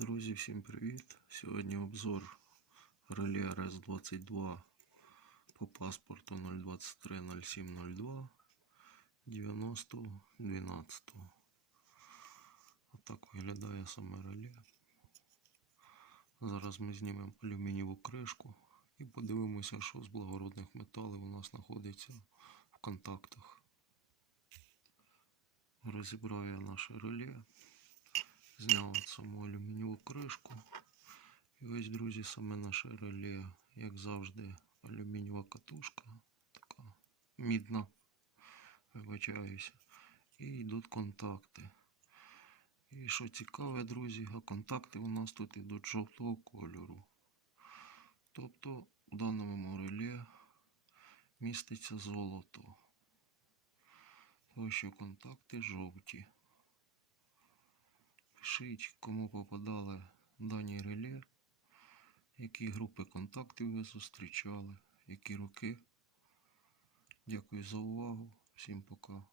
Друзі, всім привіт! Сьогодні обзор реле РС-22 по паспорту 023 0702 90 12. Отак виглядає саме реле. Зараз ми знімемо алюмінієву кришку і подивимося, що з благородних металів у нас знаходиться в контактах. Розібрав я наше реле. Зняв саму. І ось, друзі, саме наше реле, як завжди, алюмінієва катушка, така мідна, вибачаюся. І йдуть контакти. І що цікаве, друзі, а контакти у нас тут йдуть жовтого кольору. Тобто в даному реле міститься золото. Тому що контакти жовті. Пишіть, кому попадали дані реле, які групи контактів ви зустрічали, які роки. Дякую за увагу. Всім пока.